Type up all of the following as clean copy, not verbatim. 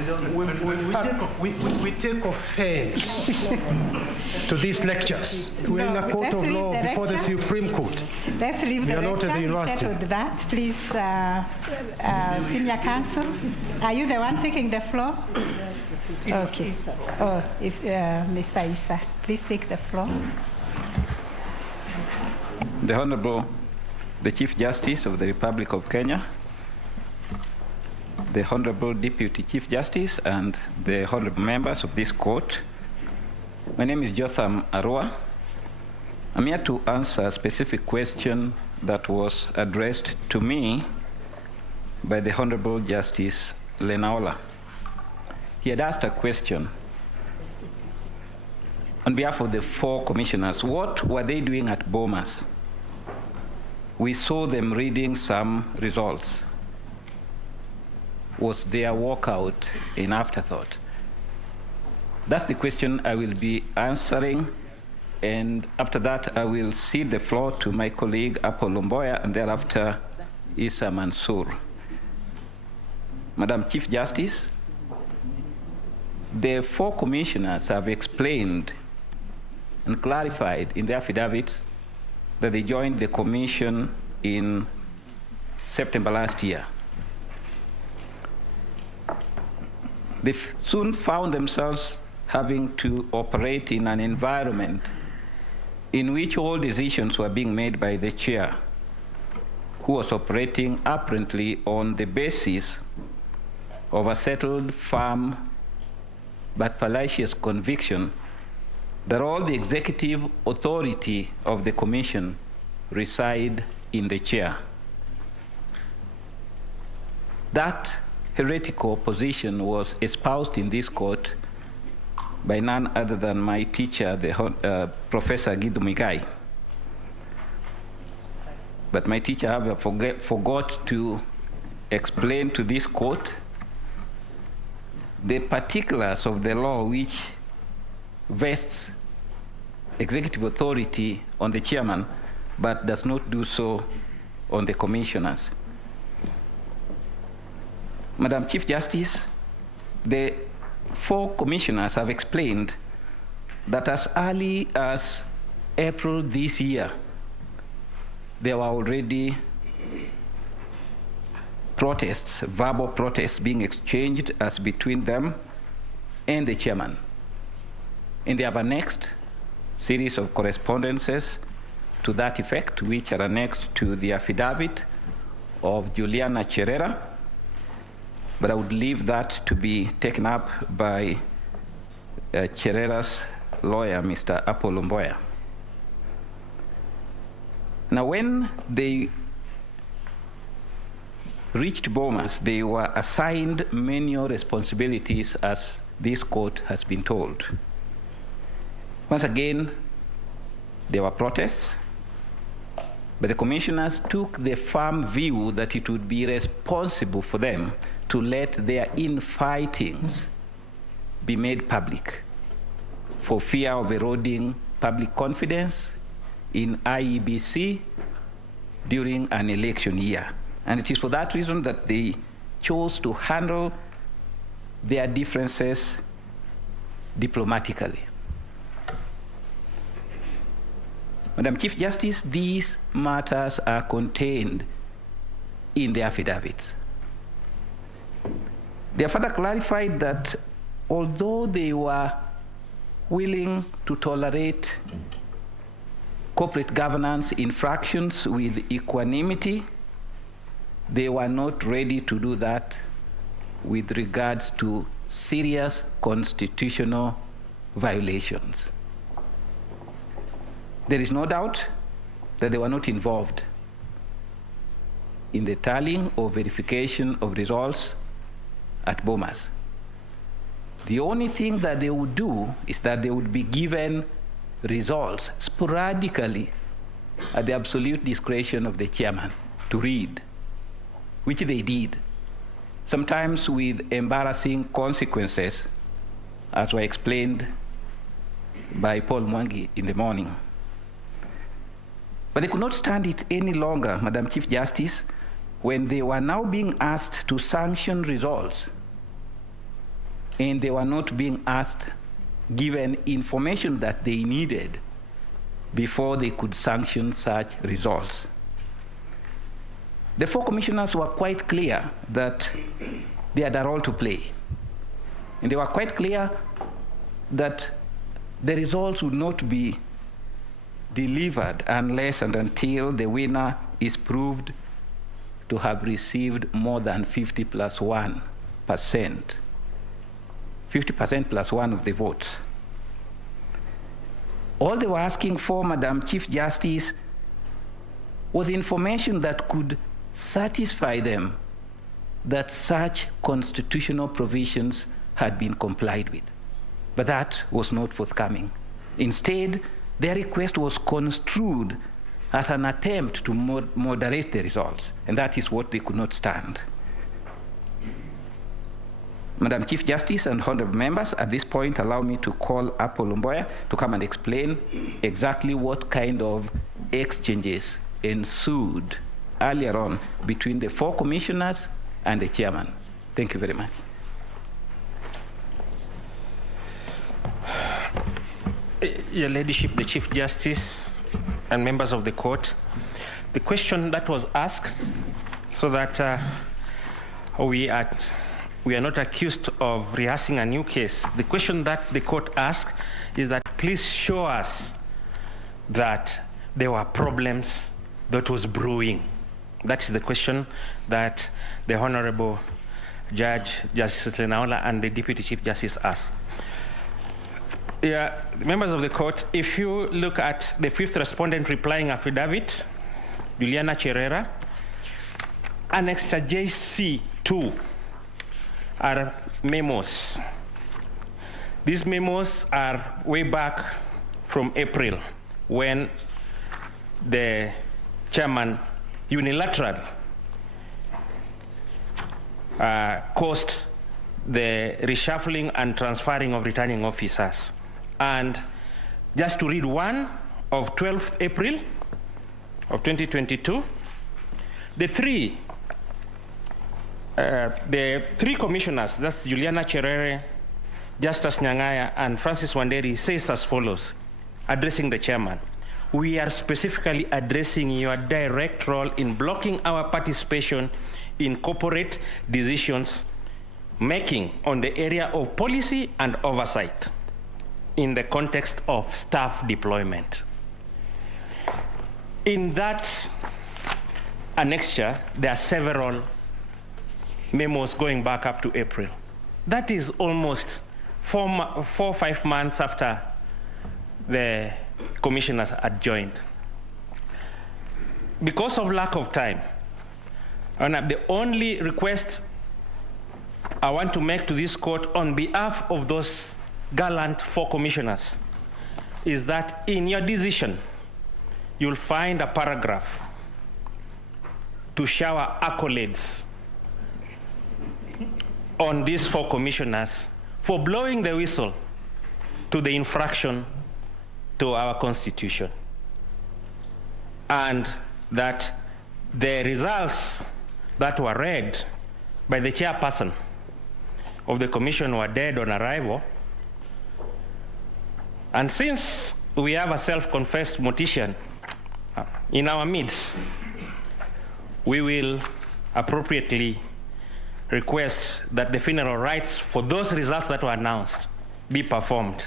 We take offense to these lectures. We're in a court of law before the Supreme Court. Let's leave the We are not at the university. Settled that. Please, senior counsel, are you the one taking the floor? Okay. Oh, it's Mr. Issa. Please take the floor. The Honorable, the Chief Justice of the Republic of Kenya, the Honorable Deputy Chief Justice, and the Honorable members of this court. My name is Jotham Arua. I'm here to answer a specific question that was addressed to me by the Honorable Justice Lenaola. He had asked a question on behalf of the 4 commissioners. What were they doing at Bomas? We saw them reading some results. Was their walkout an afterthought? That's the question I will be answering, and after that I will cede the floor to my colleague Apollo Mboya, and thereafter Issa Mansour. Madam Chief Justice, the 4 commissioners have explained and clarified in their affidavits that they joined the commission in September last year. They soon found themselves having to operate in an environment in which all decisions were being made by the chair, who was operating apparently on the basis of a settled, firm, but fallacious conviction that all the executive authority of the commission reside in the chair. That heretical position was espoused in this court by none other than my teacher, Professor Gidu Migai. But my teacher, however, forgot to explain to this court the particulars of the law which vests executive authority on the chairman, but does not do so on the commissioners. Madam Chief Justice, the 4 commissioners have explained that as early as April this year, there were already protests, verbal protests being exchanged as between them and the chairman. And they have annexed series of correspondences to that effect, which are annexed to the affidavit of Juliana Cherera, but I would leave that to be taken up by Cherera's lawyer, Mr. Apollo Mboya. Now, when they reached Bomas, they were assigned menial responsibilities, as this court has been told. Once again, there were protests, but the commissioners took the firm view that it would be responsible for them to let their infightings be made public for fear of eroding public confidence in IEBC during an election year. And it is for that reason that they chose to handle their differences diplomatically. Madam Chief Justice, these matters are contained in the affidavits. They have further clarified that although they were willing to tolerate corporate governance infractions with equanimity, they were not ready to do that with regards to serious constitutional violations. There is no doubt that they were not involved in the tallying or verification of results at Bomas. The only thing that they would do is that they would be given results sporadically at the absolute discretion of the chairman to read, which they did, sometimes with embarrassing consequences, as were explained by Paul Mwangi in the morning. But they could not stand it any longer, Madam Chief Justice, when they were now being asked to sanction results and they were not being given information that they needed before they could sanction such results. The 4 commissioners were quite clear that they had a role to play. And they were quite clear that the results would not be delivered unless and until the winner is proved to have received more than 50 plus 1%. 50% plus 1 of the votes. All they were asking for, Madam Chief Justice, was information that could satisfy them that such constitutional provisions had been complied with. But that was not forthcoming. Instead, their request was construed as an attempt to moderate the results, and that is what they could not stand. Madam Chief Justice and honorable members, at this point, allow me to call Apple Lumboya to come and explain exactly what kind of exchanges ensued earlier on between the 4 commissioners and the chairman. Thank you very much. Your Ladyship, the Chief Justice and members of the court, the question that was asked, so that we are not accused of rehearsing a new case. The question that the court asked is that please show us that there were problems that was brewing. That is the question that the Honorable Justice Lenaola and the Deputy Chief Justice asked. Yeah, members of the court, if you look at the 5th respondent replying affidavit, Juliana Cherera, Annexed JC2 are memos. These memos are way back from April, when the chairman unilaterally caused the reshuffling and transferring of returning officers. And just to read one of 12th April of 2022, the three commissioners, that's Juliana Cherere, Justice Nyangaya, and Francis Wanderi, says as follows, addressing the chairman: we are specifically addressing your direct role in blocking our participation in corporate decisions making on the area of policy and oversight in the context of staff deployment. In that annexure, there are several memos going back up to April. That is almost 4 or 5 months after the commissioners had joined. Because of lack of time, and the only request I want to make to this court on behalf of those gallant 4 commissioners is that in your decision, you'll find a paragraph to shower accolades on these 4 commissioners for blowing the whistle to the infraction to our Constitution. And that the results that were read by the chairperson of the commission were dead on arrival. And since we have a self-confessed mortician in our midst, we will appropriately request that the funeral rites for those results that were announced be performed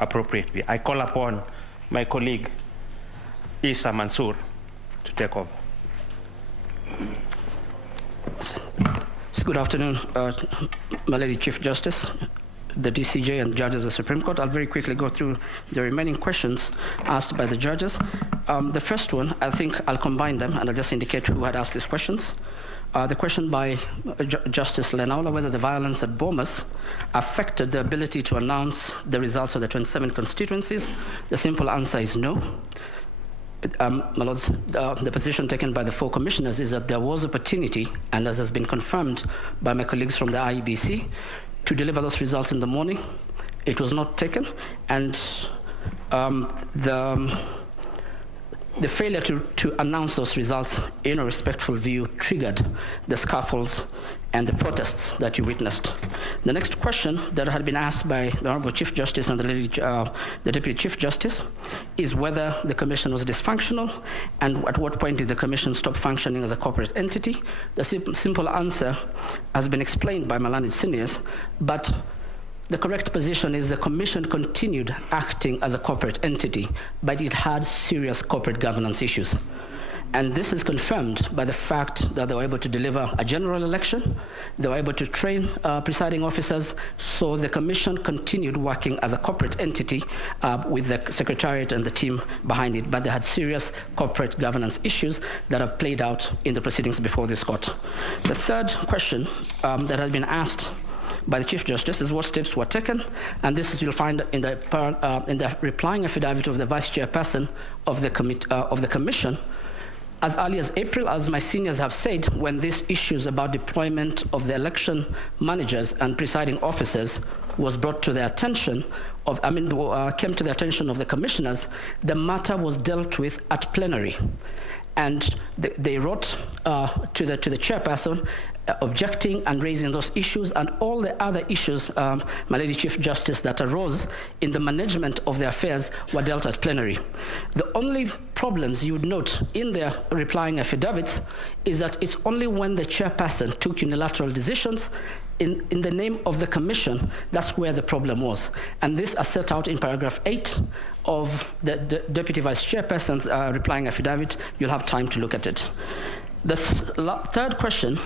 appropriately. I call upon my colleague, Isa Mansour, to take over. Good afternoon, my Lady Chief Justice, the DCJ, and judges of the Supreme Court. I'll very quickly go through the remaining questions asked by the judges. The first one, I think I'll combine them, and I'll just indicate who had asked these questions. The question by Justice Lenaola, whether the violence at Bomas affected the ability to announce the results of the 27 constituencies. The simple answer is no. My Lords, the position taken by the 4 commissioners is that there was opportunity, and as has been confirmed by my colleagues from the IEBC, to deliver those results in the morning. It was not taken, and the failure to announce those results in a respectful view triggered the scuffles and the protests that you witnessed. The next question that had been asked by the Honorable Chief Justice and the Deputy Chief Justice is whether the Commission was dysfunctional and at what point did the Commission stop functioning as a corporate entity. The simple answer has been explained by my learned seniors, but the correct position is the Commission continued acting as a corporate entity, but it had serious corporate governance issues. And this is confirmed by the fact that they were able to deliver a general election, they were able to train presiding officers, so the Commission continued working as a corporate entity with the Secretariat and the team behind it, but they had serious corporate governance issues that have played out in the proceedings before this court. The third question that has been asked by the Chief Justice is what steps were taken, and this is you'll find in the replying affidavit of the Vice Chairperson of the Commission. As early as April, as my seniors have said, when these issues about deployment of the election managers and presiding officers was brought to the attention of, came to the attention of the commissioners, the matter was dealt with at plenary. And they wrote to the chairperson objecting and raising those issues and all the other issues, my Lady Chief Justice, that arose in the management of the affairs were dealt at plenary. The only problems you would note in their replying affidavits is that it's only when the chairperson took unilateral decisions in the name of the Commission, that's where the problem was. And this is set out in paragraph 8 of the Deputy Vice Chairperson's replying affidavit. You'll have time to look at it. The third question,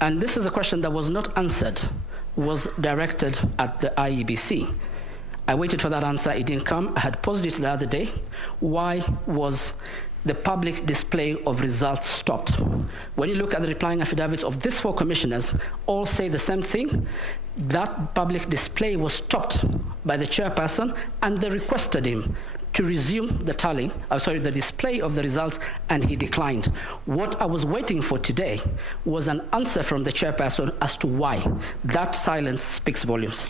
and this is a question that was not answered, was directed at the IEBC. I waited for that answer, it didn't come. I had posed it the other day. Why was the public display of results stopped? When you look at the replying affidavits of these 4 commissioners, all say the same thing. That public display was stopped by the chairperson, and they requested him to resume the tallying, the display of the results, and he declined. What I was waiting for today was an answer from the chairperson as to why. That silence speaks volumes.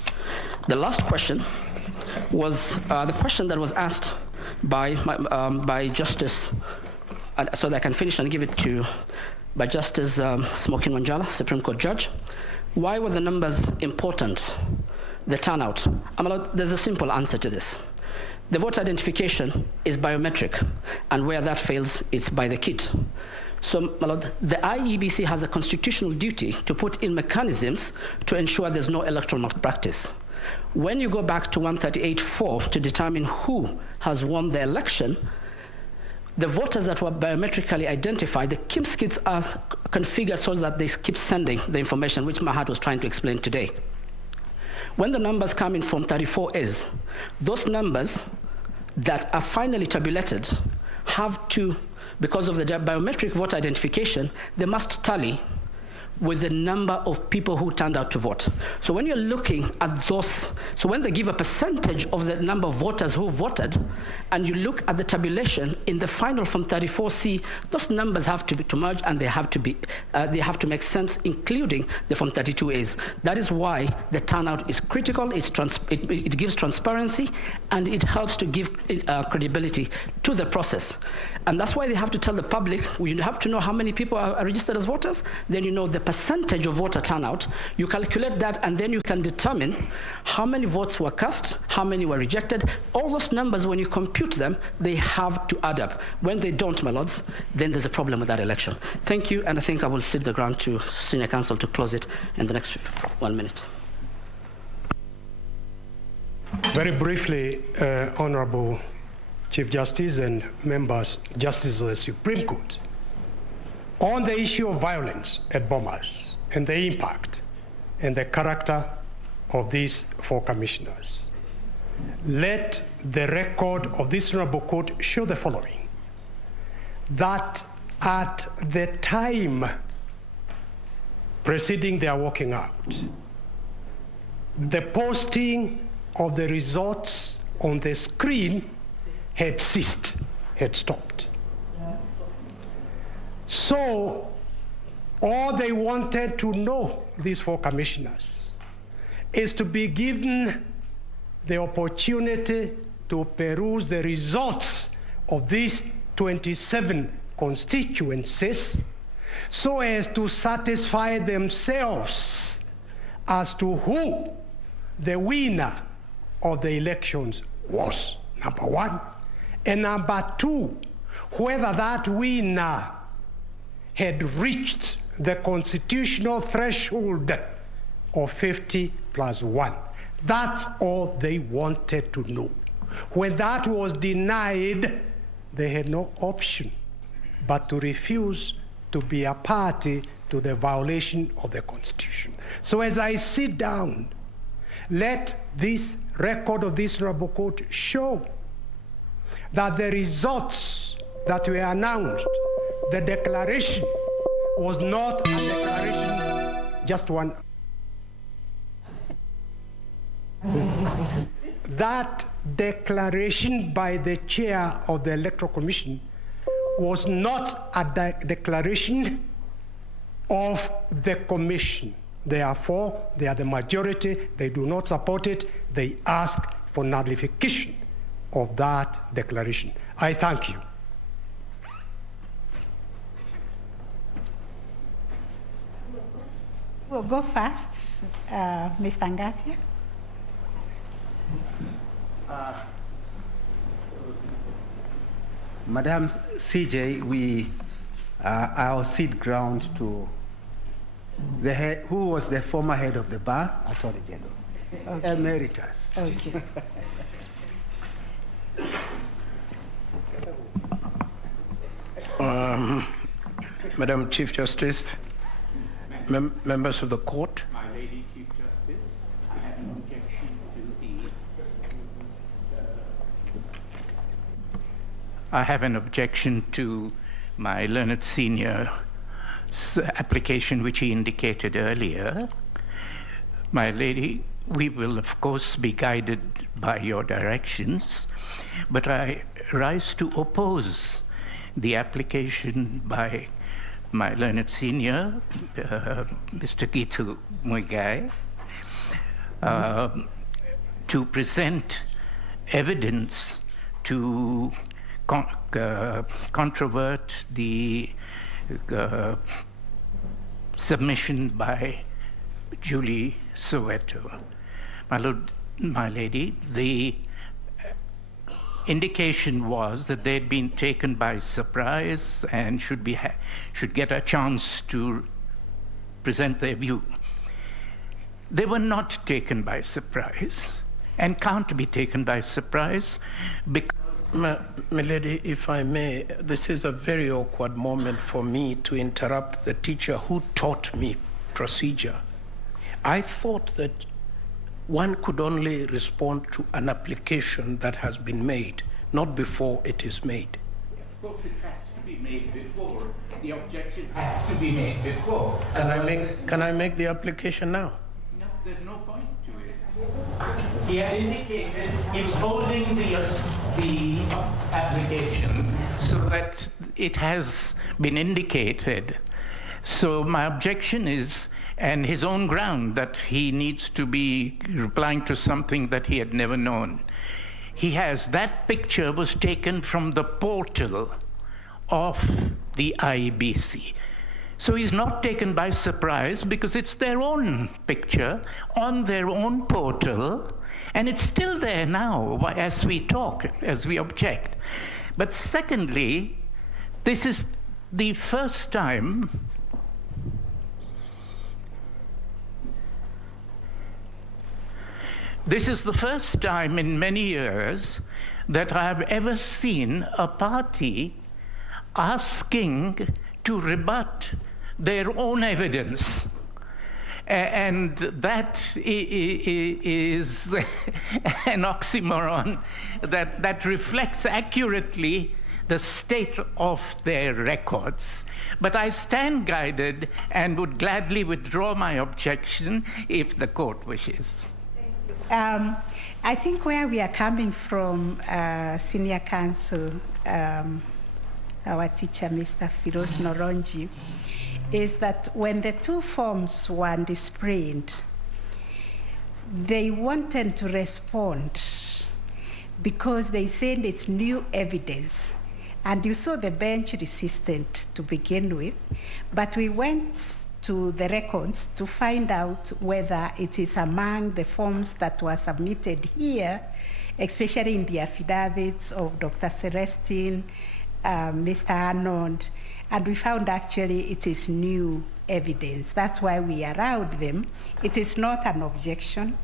The last question was the question that was asked by Justice, so that I can finish and give it to by Justice Smokin Wanjala, Supreme Court Judge. Why were the numbers important? The turnout. There's a simple answer to this. The voter identification is biometric, and where that fails, it's by the kit. So, my Lord, the IEBC has a constitutional duty to put in mechanisms to ensure there's no electoral malpractice. When you go back to 138.4 to determine who has won the election, the voters that were biometrically identified, the KIMS kits are configured so that they keep sending the information, which Mahat was trying to explain today. When the numbers come in from 34As, those numbers that are finally tabulated have to, because of the biometric voter identification, they must tally with the number of people who turned out to vote. So when you're looking at those, so when they give a percentage of the number of voters who voted, and you look at the tabulation in the final from 34C, those numbers have to merge, and they have to make sense, including the from 32As. That is why the turnout is critical. It gives transparency, and it helps to give credibility to the process. And that's why they have to tell the public, you have to know how many people are registered as voters, then you know the percentage of voter turnout, you calculate that, and then you can determine how many votes were cast, how many were rejected. All those numbers, when you compute them, they have to add up. When they don't, my lords, then there's a problem with that election. Thank you, and I think I will cede the ground to Senior Counsel to close it in the next 1 minute. Very briefly, Honorable Chief Justice and members, Justice of the Supreme Court, on the issue of violence at Bomas and the impact and the character of these 4 commissioners, let the record of this honorable court show the following: that at the time preceding their walking out, the posting of the results on the screen had ceased, had stopped. So all they wanted to know, these 4 commissioners, is to be given the opportunity to peruse the results of these 27 constituencies so as to satisfy themselves as to who the winner of the elections was, number one. And number two, whether that winner had reached the constitutional threshold of 50+1. That's all they wanted to know. When that was denied, they had no option but to refuse to be a party to the violation of the Constitution. So as I sit down, let this record of this honorable court show that the results that were announced, the declaration was not a declaration, just one. That declaration by the chair of the Electoral Commission was not a declaration of the Commission. Therefore, they are the majority, they do not support it, they ask for nullification of that declaration. I thank you. We'll go first. Mr. Ngatia. Madam CJ, I'll cede ground to the head, who was the former head of the bar, Attorney General, okay. Emeritus. Okay. Madam Chief Justice, members of the court. My Lady Chief Justice, I have an objection to the... I have an objection to my learned senior's application, which he indicated earlier. My lady, we will of course be guided by your directions, but I rise to oppose the application by my learned senior, Mr. Gitu Muigai, to present evidence to controvert the submission by Julie Soweto. My Lord, my lady, the indication was that they'd been taken by surprise and should get a chance to present their view. They were not taken by surprise and can't be taken by surprise because... My lady, if I may, this is a very awkward moment for me to interrupt the teacher who taught me procedure. I thought that one could only respond to an application that has been made, not before it is made. Of course, it has to be made before. The objection has to be made before. Can I make the application now? No, there's no point to it. He had indicated he was holding the application so that it has been indicated. So my objection is, and his own ground, that he needs to be replying to something that he had never known. That picture was taken from the portal of the IEBC. So he's not taken by surprise because it's their own picture on their own portal, and it's still there now as we talk, as we object. But secondly, this is the first time in many years that I've ever seen a party asking to rebut their own evidence. And that is an oxymoron that reflects accurately the state of their records. But I stand guided and would gladly withdraw my objection if the court wishes. I think where we are coming from, Senior Counsel, our teacher, Mr. Firoz Noronji, is that when the two forms were displayed, they wanted to respond because they said it's new evidence. And you saw the bench resistant to begin with, but we went to the records to find out whether it is among the forms that were submitted here, especially in the affidavits of Dr. Celestine, Mr. Arnold, and we found actually it is new evidence. That's why we allowed them. It is not an objection.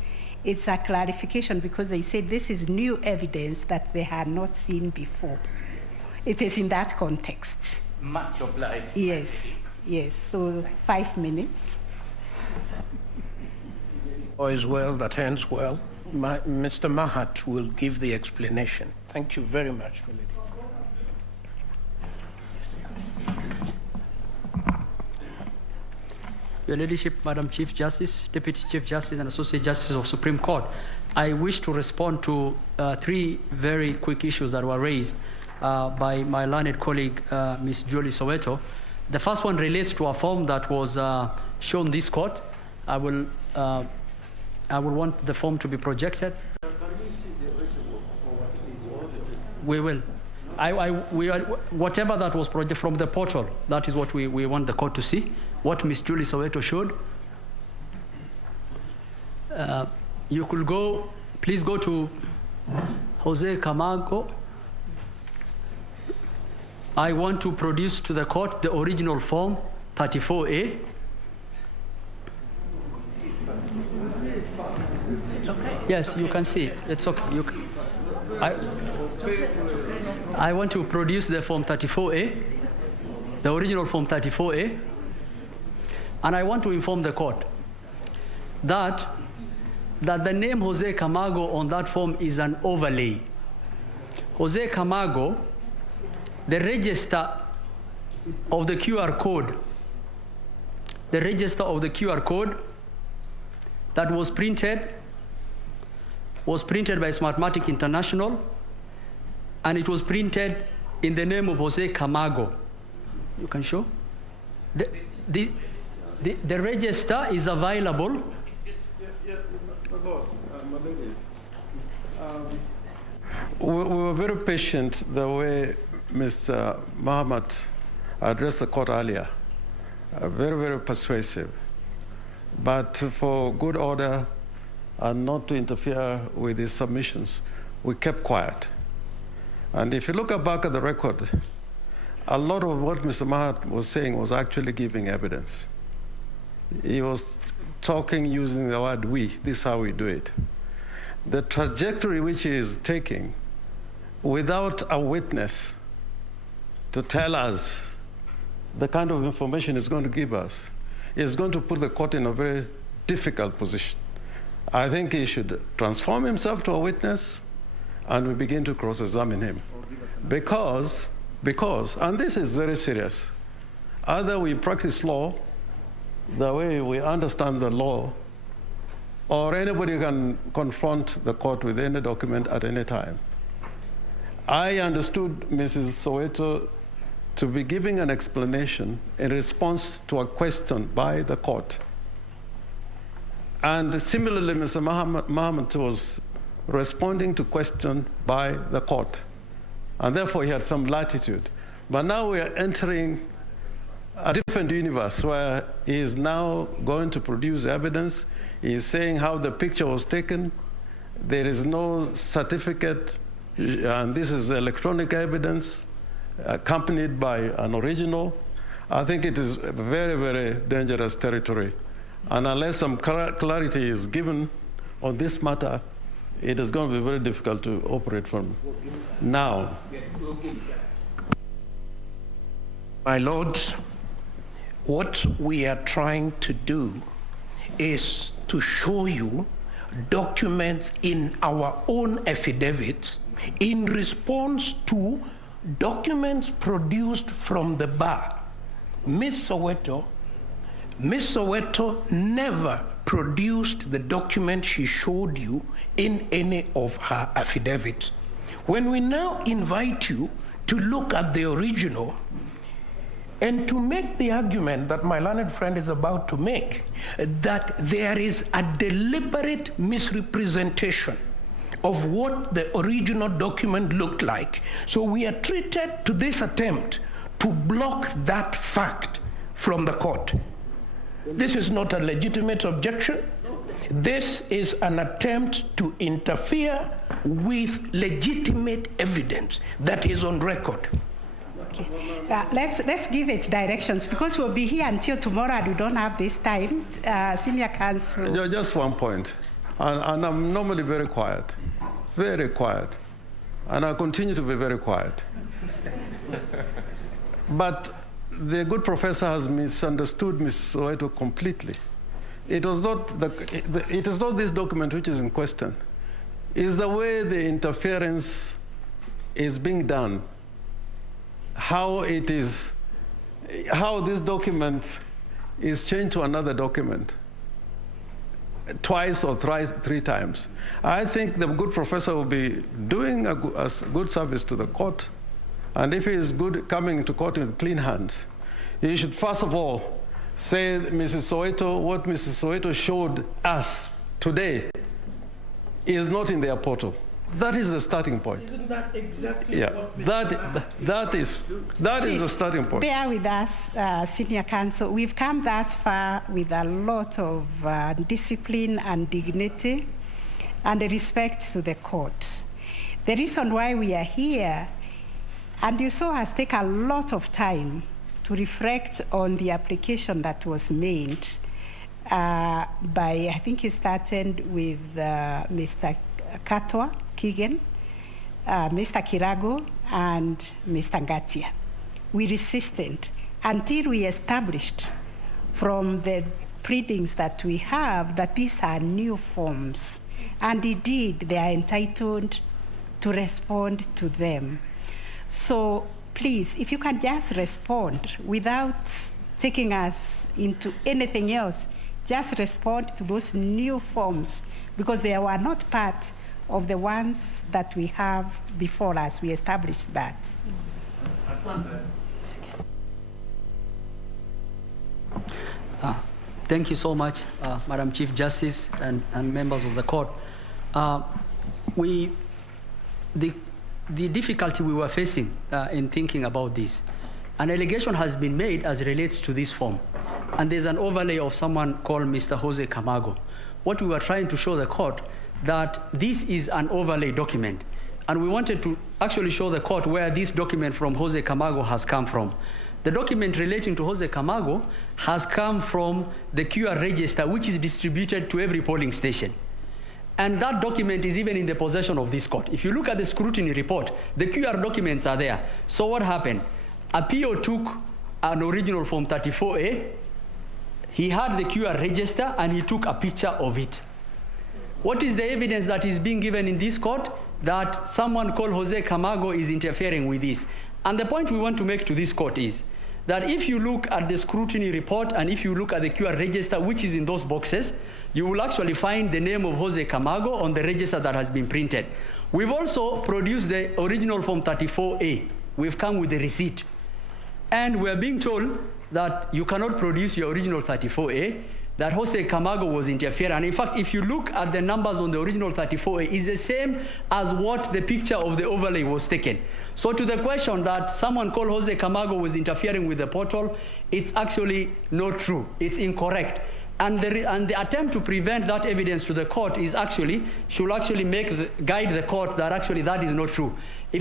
It's a clarification because they said this is new evidence that they had not seen before. It is in that context. Much obliged. Yes, yes. So 5 minutes. All is well that ends well. Mr. Mahat will give the explanation. Thank you very much, my lady. Your Ladyship, Madam Chief Justice, Deputy Chief Justice, and Associate Justice of Supreme Court, I wish to respond to 3 very quick issues that were raised by my learned colleague, Ms. Julie Soweto. The first one relates to a form that was shown this court. I will want the form to be projected. Can we see the original or what is audited? We will. Whatever that was projected from the portal, that is what we want the court to see. What Ms. Julie Soweto showed. You could go, please go to Jose Camargo. I want to produce to the court the original form 34A. It's okay. Yes, you can see. It's okay. I want to produce the form 34A, the original form 34A, and I want to inform the court that the name Jose Camargo on that form is an overlay. Jose Camargo, the register of the QR code, that was printed by Smartmatic International, and it was printed in the name of Jose Camargo. You can show? The register is available. We were very patient the way Mr. Mohammed addressed the court earlier. Very, very persuasive. But for good order and not to interfere with his submissions, we kept quiet. And if you look back at the record, a lot of what Mr. Mahat was saying was actually giving evidence. He was talking using the word we. This is how we do it. The trajectory which he is taking without a witness to tell us the kind of information he's going to give us is going to put the court in a very difficult position. I think he should transform himself to a witness and we begin to cross-examine him. Because, and this is very serious, either we practice law the way we understand the law, or anybody can confront the court with any document at any time. I understood Mrs. Soweto to be giving an explanation in response to a question by the court. And similarly, Mr. Mohammed was responding to question by the court. And therefore, he had some latitude. But now we are entering a different universe where he is now going to produce evidence. He is saying how the picture was taken. There is no certificate, and this is electronic evidence accompanied by an original. I think it is very, very dangerous territory. And unless some clarity is given on this matter, it is going to be very difficult to operate from now. My lords, what we are trying to do is to show you documents in our own affidavits in response to documents produced from the bar. Ms. Soweto never produced the document she showed you in any of her affidavits. When we now invite you to look at the original and to make the argument that my learned friend is about to make, that there is a deliberate misrepresentation of what the original document looked like. So we are treated to this attempt to block that fact from the court. This is not a legitimate objection. This is an attempt to interfere with legitimate evidence that is on record. Okay. Let's give it directions, because we'll be here until tomorrow and we don't have this time. Senior counsel. Just one point. And I'm normally very quiet, and I continue to be very quiet. But the good professor has misunderstood Ms. Soweto completely. It is not this document which is in question. It's the way the interference is being done, how this document is changed to another document twice or three times. I think the good professor will be doing a good service to the court. And if he is good coming to court with clean hands, he should first of all say, Mrs. Soweto, what Mrs. Soweto showed us today is not in their portal. That is the starting point. Isn't that exactly what that is the starting point. Bear with us, Senior Counsel. We've come thus far with a lot of discipline and dignity and respect to the court. The reason why we are here, and you saw us take a lot of time to reflect on the application that was made by, I think he started with Mr. Katwa Keegan, Mr. Kirago, and Mr. Ngatia. We resisted until we established from the pleadings that we have that these are new forms, and indeed they are entitled to respond to them. So please, if you can just respond without taking us into anything else, just respond to those new forms, because they were not part of the ones that we have before us. We established that. Thank you so much, Madam Chief Justice and members of the court. The difficulty we were facing in thinking about this, an allegation has been made as relates to this form, and there's an overlay of someone called Mr. Jose Camargo. What we were trying to show the court that this is an overlay document, and we wanted to actually show the court where this document from Jose Camargo has come from. The document relating to Jose Camargo has come from the QR register, which is distributed to every polling station. And that document is even in the possession of this court. If you look at the scrutiny report, the QR documents are there. So what happened? Apio took an original Form 34A, he had the QR register, and he took a picture of it. What is the evidence that is being given in this court? That someone called Jose Camargo is interfering with this. And the point we want to make to this court is that if you look at the scrutiny report and if you look at the QR register, which is in those boxes, you will actually find the name of Jose Camargo on the register that has been printed. We've also produced the original Form 34A. We've come with the receipt. And we're being told that you cannot produce your original 34A, that Jose Camargo was interfering. And in fact, if you look at the numbers on the original 34A, it's the same as what the picture of the overlay was taken. So to the question that someone called Jose Camargo was interfering with the portal, it's actually not true. It's incorrect. And the attempt to prevent that evidence to the court is should actually guide the court that actually that is not true.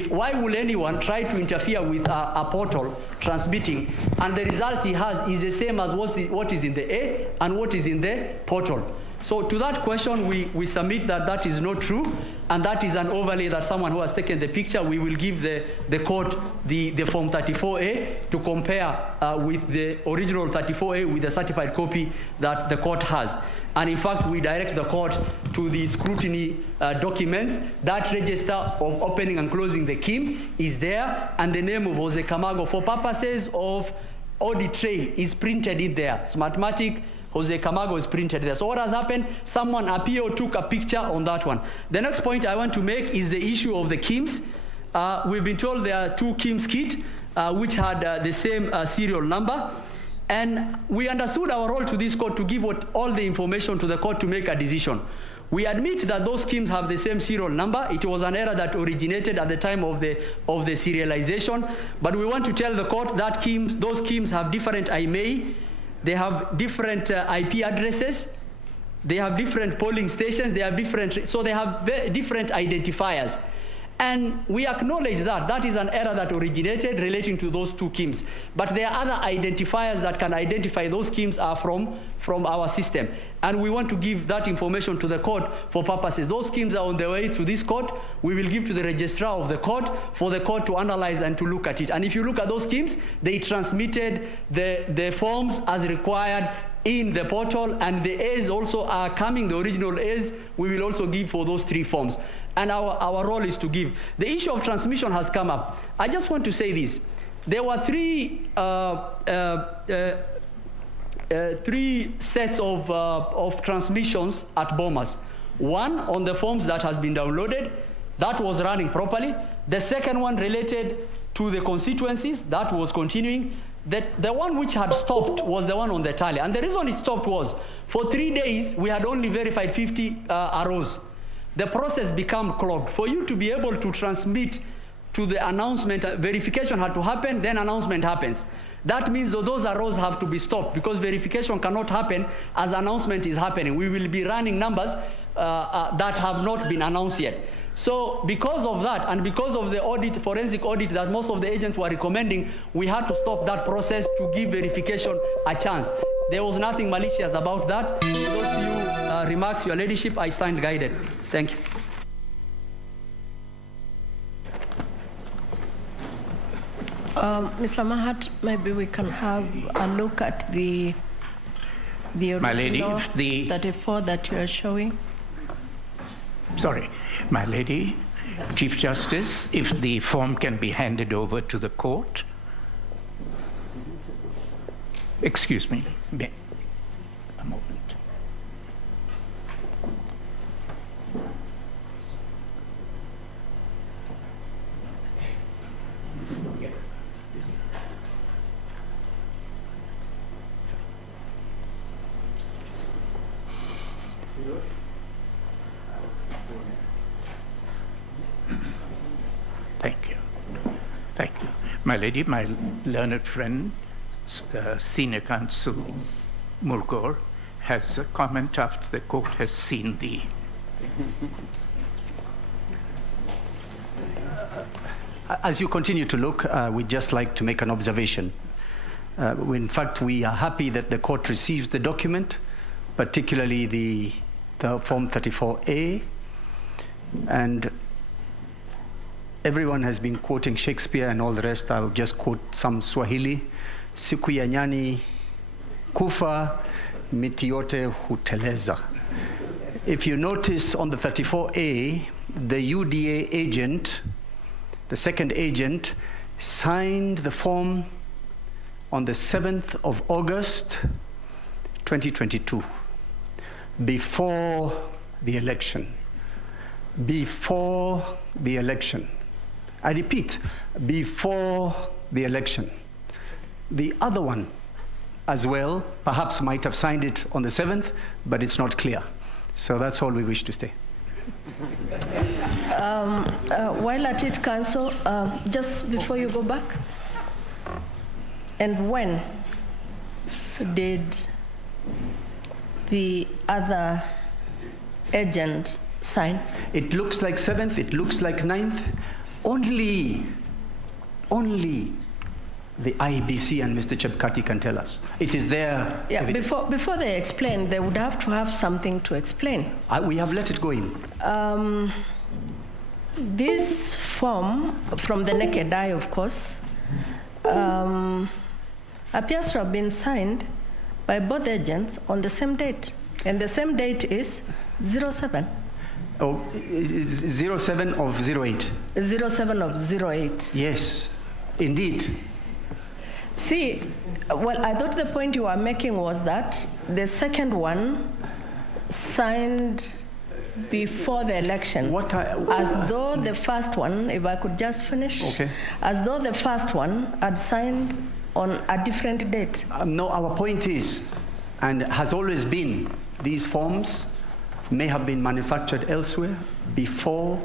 Why will anyone try to interfere with a portal transmitting, and the result he has is the same as what is in the A and what is in the portal? So to that question, we submit that that is not true, and that is an overlay that someone who has taken the picture. We will give the court the Form 34A to compare with the original 34A with the certified copy that the court has. And in fact, we direct the court to the scrutiny documents. That register of opening and closing the KIM is there, and the name of Jose Camargo for purposes of audit trail is printed in there. Smartmatic Jose Camargo is printed there. So what has happened? Someone, Apio, took a picture on that one. The next point I want to make is the issue of the KIMs. We've been told there are two KIMs kit which had the same serial number. And we understood our role to this court to give all the information to the court to make a decision. We admit that those KIMs have the same serial number. It was an error that originated at the time of the serialization. But we want to tell the court that those KIMs have different IMEI. they have different IP addresses, they have different polling stations, they have different, so they have different identifiers. And we acknowledge that that is an error that originated relating to those two schemes. But there are other identifiers that can identify those schemes are from our system. And we want to give that information to the court for purposes. Those schemes are on their way to this court. We will give to the registrar of the court for the court to analyze and to look at it. And if you look at those schemes, they transmitted the forms as required in the portal, and the A's also are coming, the original A's we will also give for those 3 forms. And our role is to give. The issue of transmission has come up. I just want to say this. There were 3 sets of transmissions at Bomas. One on the forms that has been downloaded, that was running properly. The second one related to the constituencies, that was continuing. The one which had stopped was the one on the tally. And the reason it stopped was, for 3 days, we had only verified 50 arrows. The process became clogged. For you to be able to transmit to the announcement, verification had to happen, then announcement happens. That means that those arrows have to be stopped, because verification cannot happen as announcement is happening. We will be running numbers that have not been announced yet. So because of that, and because of the audit, forensic audit that most of the agents were recommending, we had to stop that process to give verification a chance. There was nothing malicious about that. Those few remarks, Your Ladyship, I stand guided. Thank you. Mr. Mahat, maybe we can have a look at the My lady, original the 34 that you are showing. Sorry, my lady, Chief Justice, if the form can be handed over to the court. Excuse me, a moment. Thank you. Thank you. My lady, my learned friend, Senior Counsel Mulgore, has a comment after the court has seen the... As you continue to look, we'd just like to make an observation. In fact, we are happy that the court receives the document, particularly the Form 34A, and everyone has been quoting Shakespeare and all the rest. I'll just quote some Swahili. Siku ya nyani kufa, miti yote huteleza. If you notice on the 34A, the UDA agent, the second agent, signed the form on the 7th of August, 2022, before the election. Before the election. I repeat, before the election. The other one as well, perhaps might have signed it on the 7th, but it's not clear. So that's all we wish to say. While at it, Counsel, just before you go back, and when did the other agent sign? It looks like 7th, it looks like 9th. Only the IEBC and Mr. Chebukati can tell us. It is their evidence. Before they explain, they would have to have something to explain. We have let it go in. This form, from the naked eye, of course, appears to have been signed by both agents on the same date. And the same date is 07. Oh, 07 of 08. 07 of 08. Yes, indeed. See, well, I thought the point you were making was that the second one signed before the election. As though the first one, if I could just finish. Okay. As though the first one had signed on a different date. No, our point is, and has always been, these forms may have been manufactured elsewhere, before,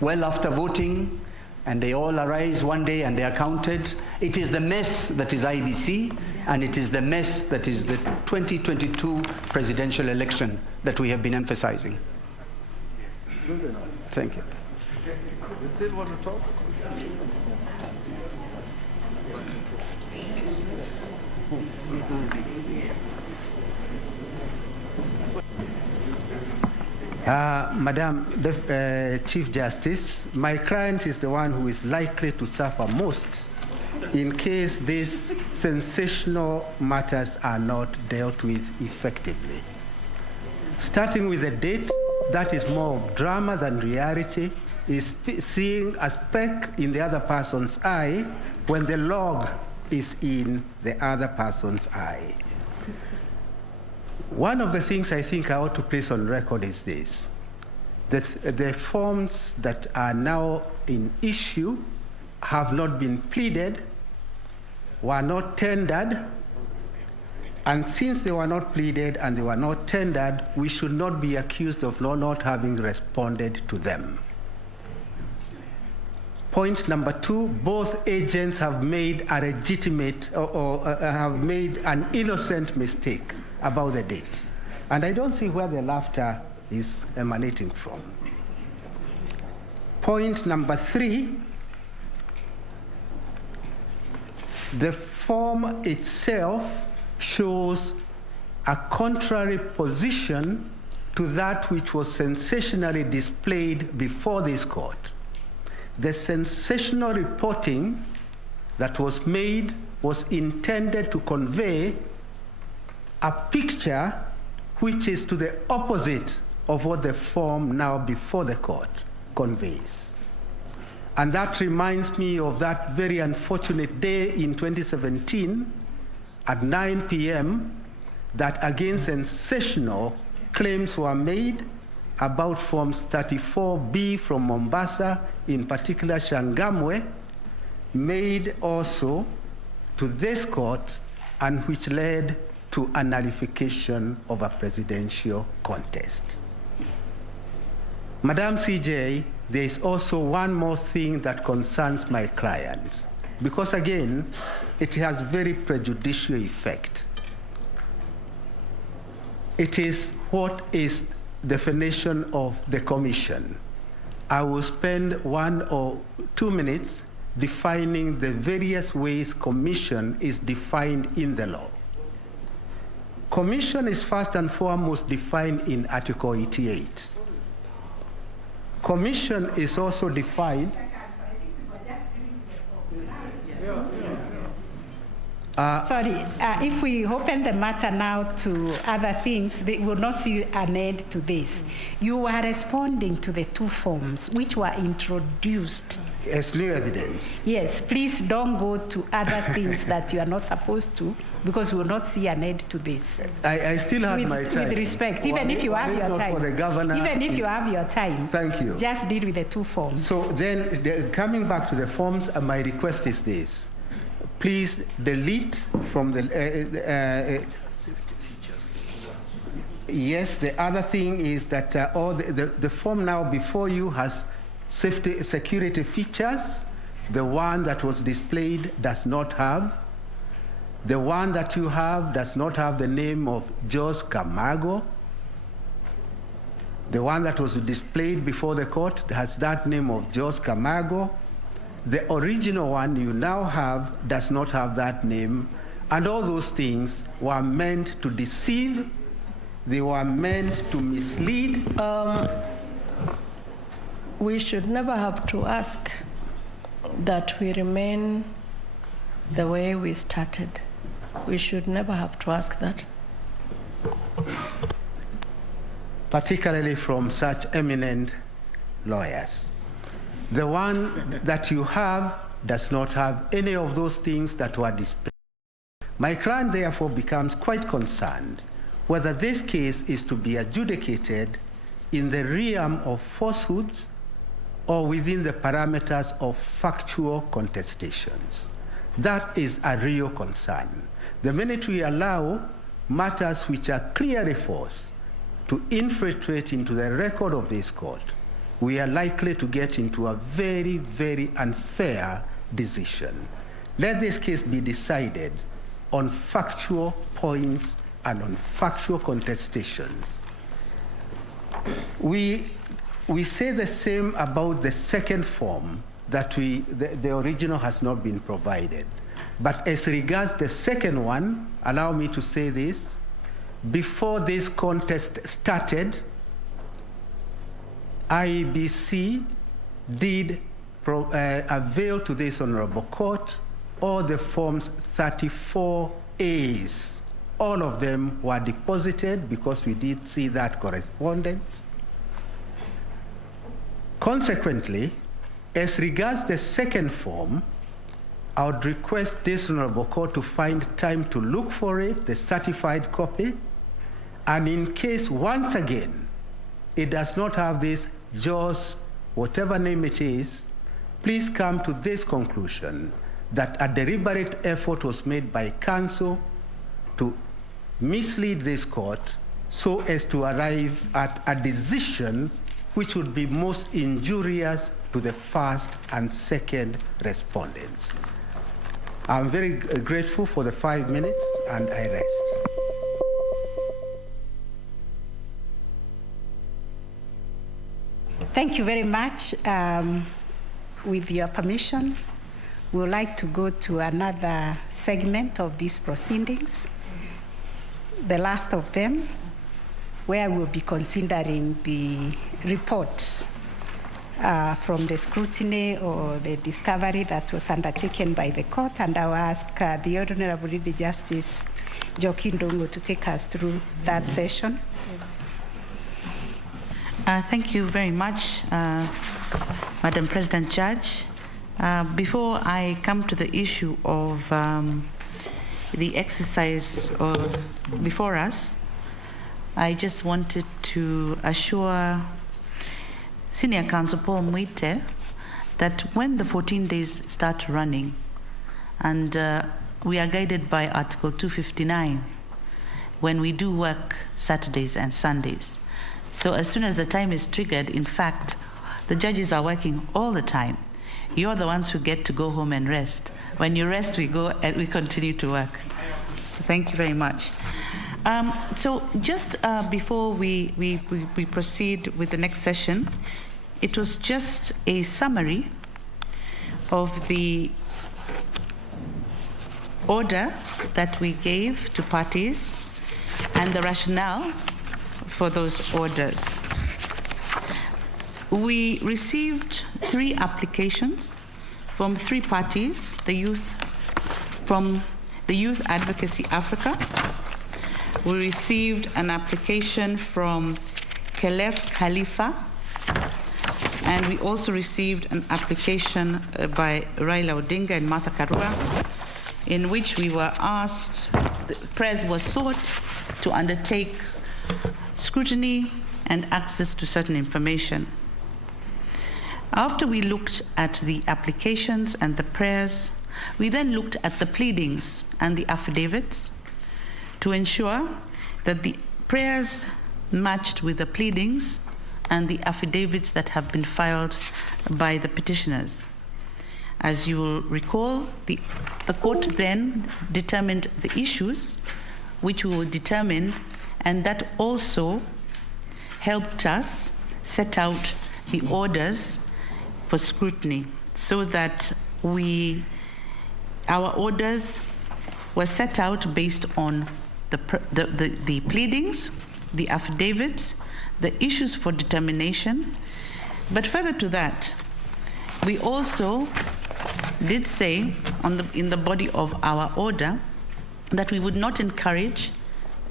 well after voting, and they all arise one day and they are counted. It is the mess that is IEBC, and it is the mess that is the 2022 presidential election that we have been emphasizing. Thank you. You still want to talk? Madam Chief Justice, my client is the one who is likely to suffer most in case these sensational matters are not dealt with effectively. Starting with the date, that is more of drama than reality, is seeing a speck in the other person's eye when the log is in the other person's eye. One of the things I think I ought to place on record is this. The forms that are now in issue have not been pleaded, were not tendered, and since they were not pleaded and they were not tendered, we should not be accused of not having responded to them. Point number 2, both agents have made a legitimate or have made an innocent mistake about the date. And I don't see where the laughter is emanating from. Point number 3, the form itself shows a contrary position to that which was sensationally displayed before this court. The sensational reporting that was made was intended to convey a picture which is to the opposite of what the form now before the court conveys. And that reminds me of that very unfortunate day in 2017 at 9 p.m. that again sensational claims were made about forms 34B from Mombasa, in particular Shangamwe, made also to this court, and which led to a nullification of a presidential contest. Madam CJ, there is also one more thing that concerns my client, because again, it has very prejudicial effect. It is what is definition of the commission. I will spend 1 or 2 minutes defining the various ways commission is defined in the law. Commission is first and foremost defined in Article 88. Commission is also defined. Sorry, if we open the matter now to other things, we will not see an end to this. You are responding to the 2 forms which were introduced. As new evidence. Yes, please don't go to other things that you are not supposed to, because we will not see an end to this. I still have my time. With respect, even if you have your time. For the governor, even if you have your time. Thank you. Just deal with the 2 forms. So then, coming back to the forms, my request is this. Please delete from the... yes, the other thing is that all the form now before you has security features. The one that was displayed does not have. The one that you have does not have the name of Jose Camargo. The one that was displayed before the court has that name of Jose Camargo. The original one you now have does not have that name. And all those things were meant to deceive. They were meant to mislead. We should never have to ask that we remain the way we started. We should never have to ask that. Particularly from such eminent lawyers. The one that you have does not have any of those things that were displayed. My client therefore becomes quite concerned whether this case is to be adjudicated in the realm of falsehoods or within the parameters of factual contestations. That is a real concern. The minute we allow matters which are clearly false to infiltrate into the record of this court, we are likely to get into a very, very unfair decision. Let this case be decided on factual points and on factual contestations. We say the same about the second form, that the original has not been provided. But as regards the second one, allow me to say this. Before this contest started, IEBC did avail to this Honorable Court all the forms 34As. All of them were deposited because we did see that correspondence. Consequently, as regards the second form, I would request this Honorable Court to find time to look for it, the certified copy, and in case, once again, it does not have this JOS, whatever name it is, please come to this conclusion, that a deliberate effort was made by counsel to mislead this court so as to arrive at a decision which would be most injurious to the first and second respondents. I'm very grateful for the 5 minutes, and I rest. Thank you very much. With your permission, we would like to go to another segment of these proceedings, the last of them, where we'll be considering the report from the scrutiny or the discovery that was undertaken by the court, and I will ask the Honorable Lady Justice Joaquin Dongo to take us through that session. Thank you very much, Madam President Judge. Before I come to the issue of the exercise before us, I just wanted to assure Senior Counsel Paul Mwite that when the 14 days start running, and we are guided by Article 259, when we do work Saturdays and Sundays. So as soon as the time is triggered, in fact, the judges are working all the time. You're the ones who get to go home and rest. When you rest, we go and we continue to work. Thank you very much. So just before we proceed with the next session, it was just a summary of the order that we gave to parties and the rationale for those orders. We received 3 applications from 3 parties, from the Youth Advocacy Africa. We received an application from Kelef Khalifa, and we also received an application by RAILA ODINGA and Martha Karua, in which we were asked, the press was sought to undertake scrutiny and access to certain information. After we looked at the applications and the prayers, we then looked at the pleadings and the affidavits to ensure that the prayers matched with the pleadings and the affidavits that have been filed by the petitioners. As you will recall, the court then determined the issues which we will determine, and that also helped us set out the orders for scrutiny, so that our orders were set out based on the pleadings, the affidavits, the issues for determination. But further to that, we also did say in the body of our order that we would not encourage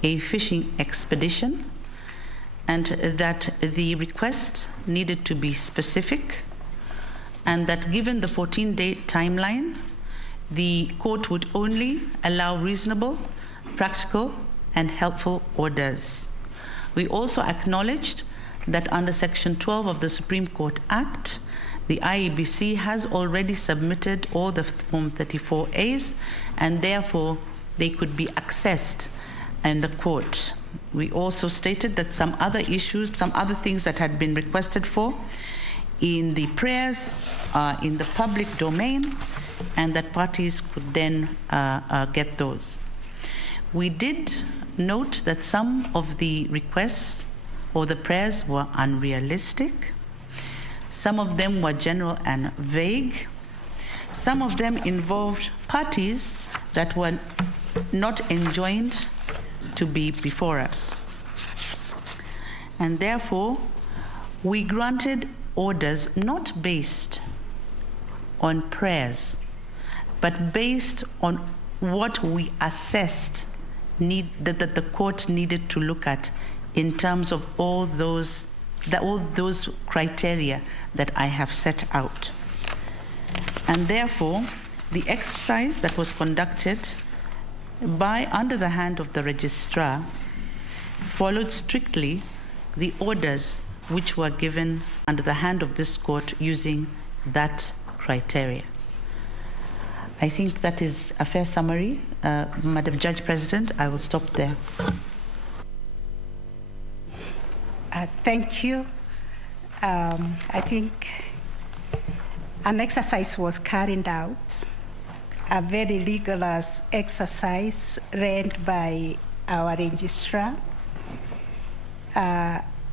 a fishing expedition, and that the request needed to be specific, and that given the 14-day timeline, the court would only allow reasonable, practical, and helpful orders. We also acknowledged that under Section 12 of the Supreme Court Act, the IEBC has already submitted all the Form 34As, and therefore they could be accessed in the court. We also stated that some other issues, some other things that had been requested for in the prayers are in the public domain, and that parties could then get those. We did note that some of the requests or the prayers were unrealistic. Some of them were general and vague. Some of them involved parties that were not enjoined to be before us. And therefore, we granted orders not based on prayers, but based on what we assessed that the court needed to look at in terms of all those criteria that I have set out. And therefore, the exercise that was conducted under the hand of the registrar followed strictly the orders which were given under the hand of this court using that criteria. I think that is a fair summary. Madam Judge President, I will stop there. Thank you. I think an exercise was carried out, a very rigorous exercise led by our registrar.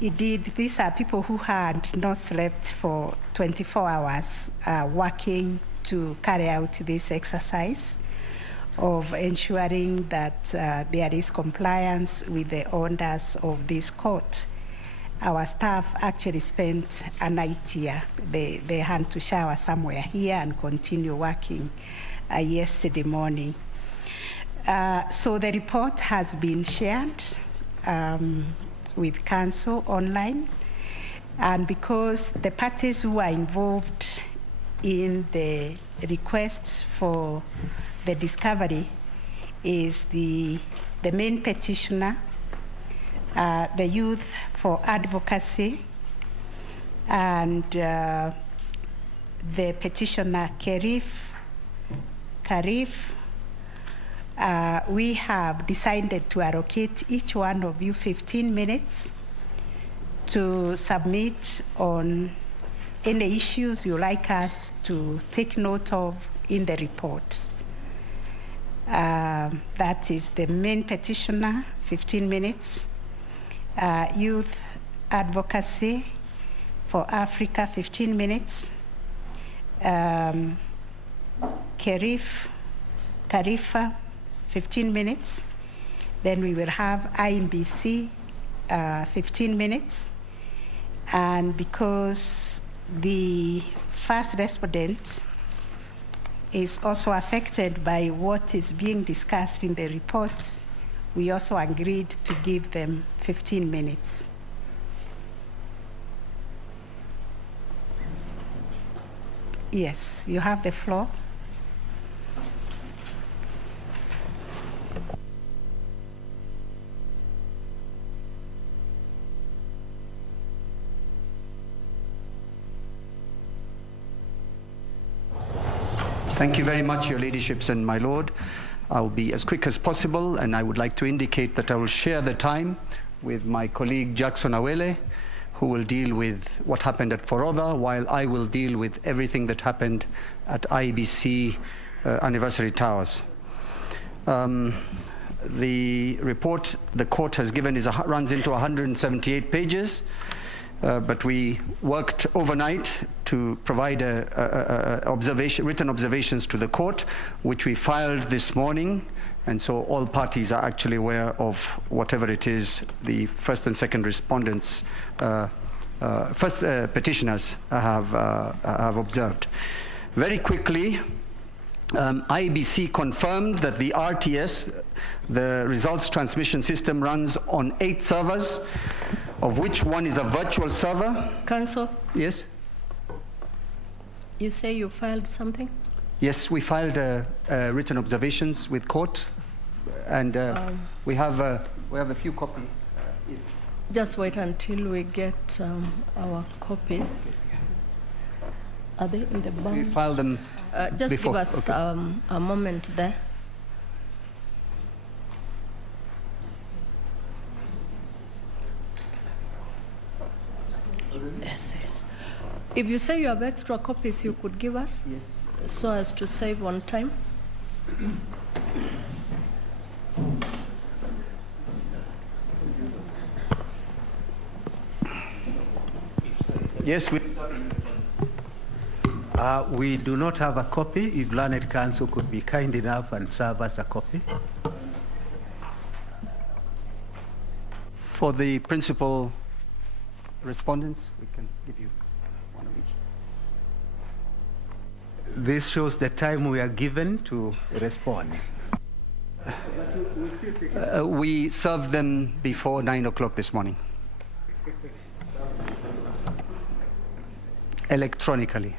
Indeed, these are people who had not slept for 24 hours working to carry out this exercise of ensuring that there is compliance with the orders of this court. Our staff actually spent a night here. They had to shower somewhere here and continue working yesterday morning. So the report has been shared with council online, and because the parties who are involved in the requests for the discovery is the main petitioner, the Youth for Advocacy, and the petitioner Karif. We have decided to allocate each one of you 15 minutes to submit on any issues you like us to take note of in the report. That is the main petitioner, 15 minutes. Youth Advocacy for Africa, 15 minutes. Karifa, 15 minutes. Then we will have IEBC, 15 minutes. And because the first respondent is also affected by what is being discussed in the report, we also agreed to give them 15 minutes. Yes, you have the floor. Thank you very much, Your Ladyships and my Lord. I'll be as quick as possible, and I would like to indicate that I will share the time with my colleague Jackson Awele, who will deal with what happened at Forodha, while I will deal with everything that happened at IEBC Anniversary Towers. The report the court has given runs into 178 pages. But we worked overnight to provide written observations to the court, which we filed this morning. And so all parties are actually aware of whatever it is the first and second respondents, petitioners have observed. Very quickly, IEBC confirmed that the RTS, the results transmission system, runs on 8 servers, of which one is a virtual server. Counsel? Yes? You say you filed something? Yes, we filed written observations with court, and we have a few copies. Just wait until we get our copies. Are they in the bound? We filed them just before. Give us Okay. A moment there. Yes, yes. If you say you have extra copies, you could give us? Yes. So as to save on time? Yes, we do not have a copy. If Learned Counsel could be kind enough and serve us a copy. For the principal respondents, we can give you one of each. This shows the time we are given to respond. We served them before 9 o'clock this morning. Electronically.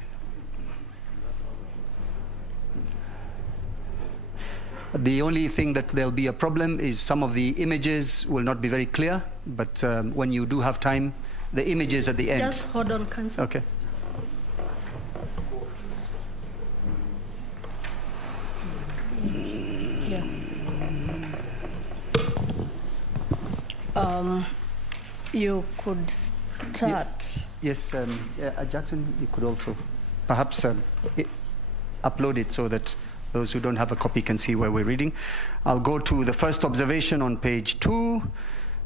The only thing that there'll be a problem is some of the images will not be very clear, but when you do have time, the images at the end. Just hold on, Counsel. Okay. Yes. You could start. Yes, Jackson, you could also perhaps upload it so that those who don't have a copy can see where we're reading. I'll go to the first observation on page 2,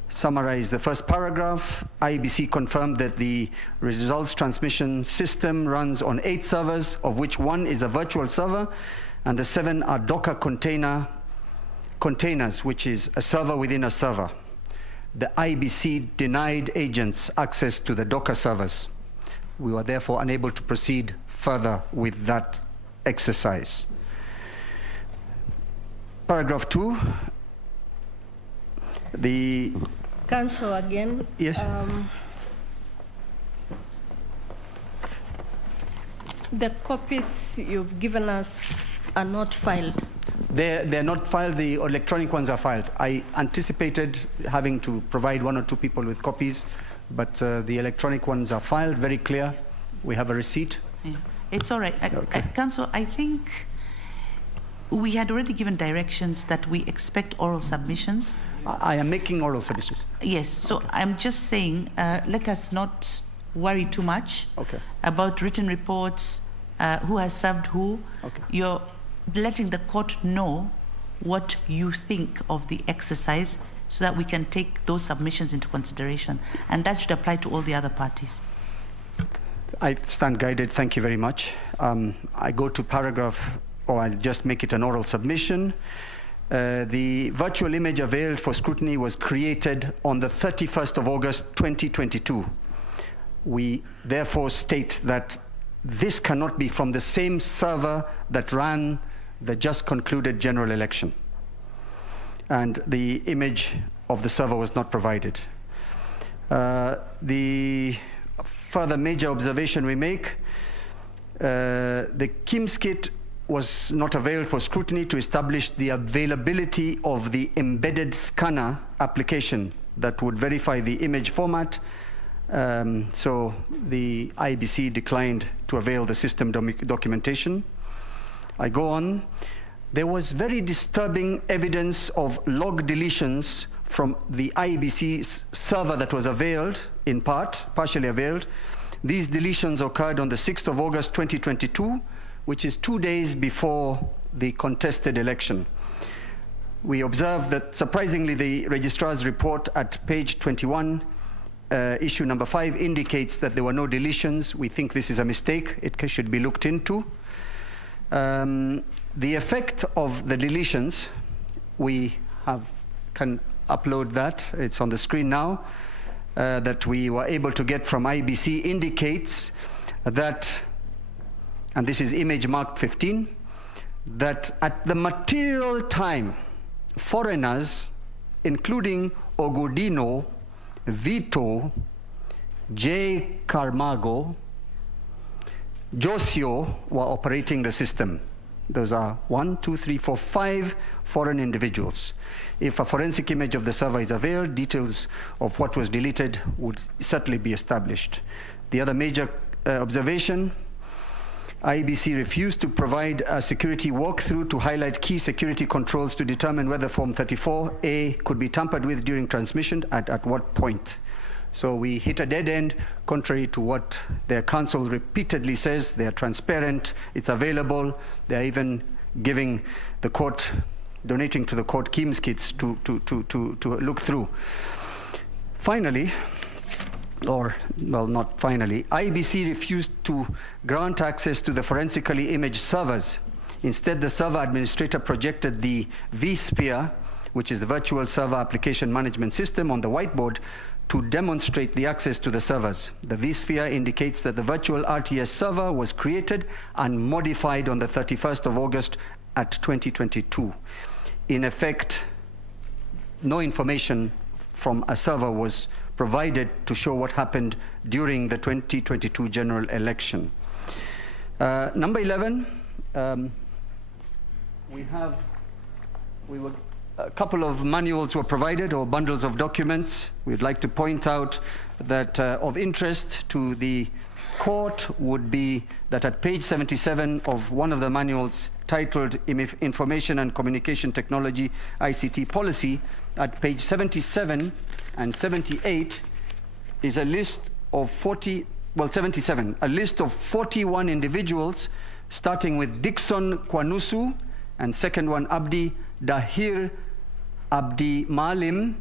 summarize the first paragraph. IEBC confirmed that the results transmission system runs on 8 servers, of which 1 is a virtual server, and the 7 are Docker containers, which is a server within a server. The IEBC denied agents access to the Docker servers. We were therefore unable to proceed further with that exercise. Paragraph 2, the... Counsel again. Yes. The copies you've given us are not filed. They're not filed, the electronic ones are filed. I anticipated having to provide 1 or 2 people with copies, but the electronic ones are filed, very clear. We have a receipt. Yeah. It's all right. Counsel, I think we had already given directions that we expect oral submissions. I am making oral submissions. Yes, so okay. I'm just saying, let us not worry too much about written reports, who has served who. Okay. You're letting the court know what you think of the exercise so that we can take those submissions into consideration. And that should apply to all the other parties. I stand guided. Thank you very much. I go to paragraph, or I'll just make it an oral submission. The virtual image availed for scrutiny was created on the 31st of August 2022. We therefore state that this cannot be from the same server that ran the just concluded general election. And the image of the server was not provided. The further major observation we make, the KIMS kit was not availed for scrutiny to establish the availability of the embedded scanner application that would verify the image format. So the IEBC declined to avail the system documentation. I go on. There was very disturbing evidence of log deletions from the IEBC server that was availed, in part, partially availed. These deletions occurred on the 6th of August 2022, which is 2 days before the contested election. We observed that, surprisingly, the registrar's report at page 21, issue number 5, indicates that there were no deletions. We think this is a mistake. It should be looked into. The effect of the deletions, we can upload that. It's on the screen now, that we were able to get from IEBC indicates that, and this is image marked 15, that at the material time, foreigners, including Ogudino, Vito, J. Carmago, Josio were operating the system. Those are 1, 2, 3, 4, 5 foreign individuals. If a forensic image of the server is availed, details of what was deleted would certainly be established. The other major observation, IEBC refused to provide a security walkthrough to highlight key security controls to determine whether Form 34A could be tampered with during transmission, at what point. So we hit a dead end, contrary to what their counsel repeatedly says. They are transparent, it's available. They are even giving the court, donating to the court KIMS kits to look through. Finally, or, well, not finally, IEBC refused to grant access to the forensically imaged servers. Instead, the server administrator projected the vSphere, which is the Virtual Server Application Management System, on the whiteboard to demonstrate the access to the servers. The vSphere indicates that the virtual RTS server was created and modified on the 31st of August at 2022. In effect, no information from a server was provided to show what happened during the 2022 general election. Number 11, a couple of manuals were provided, or bundles of documents. We'd like to point out that of interest to the court would be that at page 77 of one of the manuals titled Information and Communication Technology ICT Policy, at page 77 and 78 is a list of 77, a list of 41 individuals, starting with Dixon Kwanusu, and second one Abdi Dahir Abdi Malim,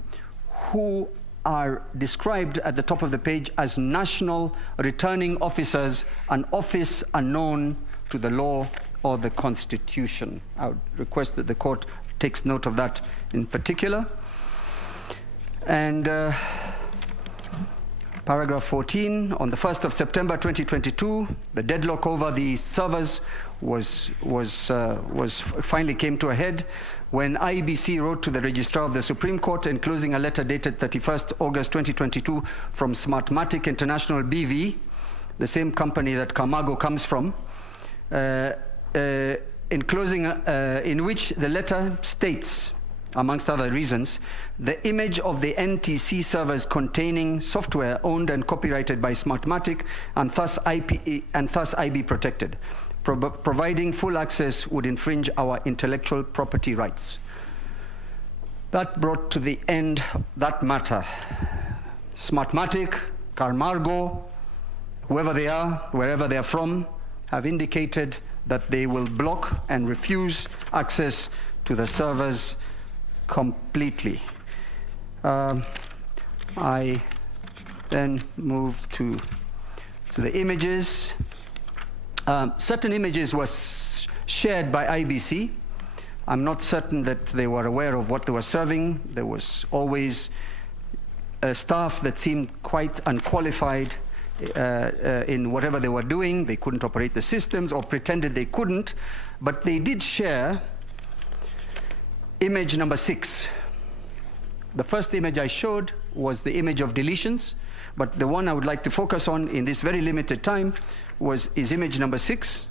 who are described at the top of the page as national returning officers, an office unknown to the law or the Constitution. I would request that the court takes note of that in particular. And paragraph 14, on the 1st of September 2022, the deadlock over the servers was finally came to a head when IEBC wrote to the Registrar of the Supreme Court, enclosing a letter dated 31st August 2022 from Smartmatic International BV, the same company that Camargo comes from, enclosing in which the letter states, amongst other reasons, the image of the NTC servers containing software owned and copyrighted by Smartmatic and thus IP protected. Providing full access would infringe our intellectual property rights. That brought to the end that matter. Smartmatic, Camargo, whoever they are, wherever they are from, have indicated that they will block and refuse access to the servers completely. I then move to the images. Certain images were shared by IEBC. I'm not certain that they were aware of what they were serving. There was always staff that seemed quite unqualified in whatever they were doing. They couldn't operate the systems or pretended they couldn't, but they did share image number 6. The first image I showed was the image of deletions, but the one I would like to focus on in this very limited time is image number 6,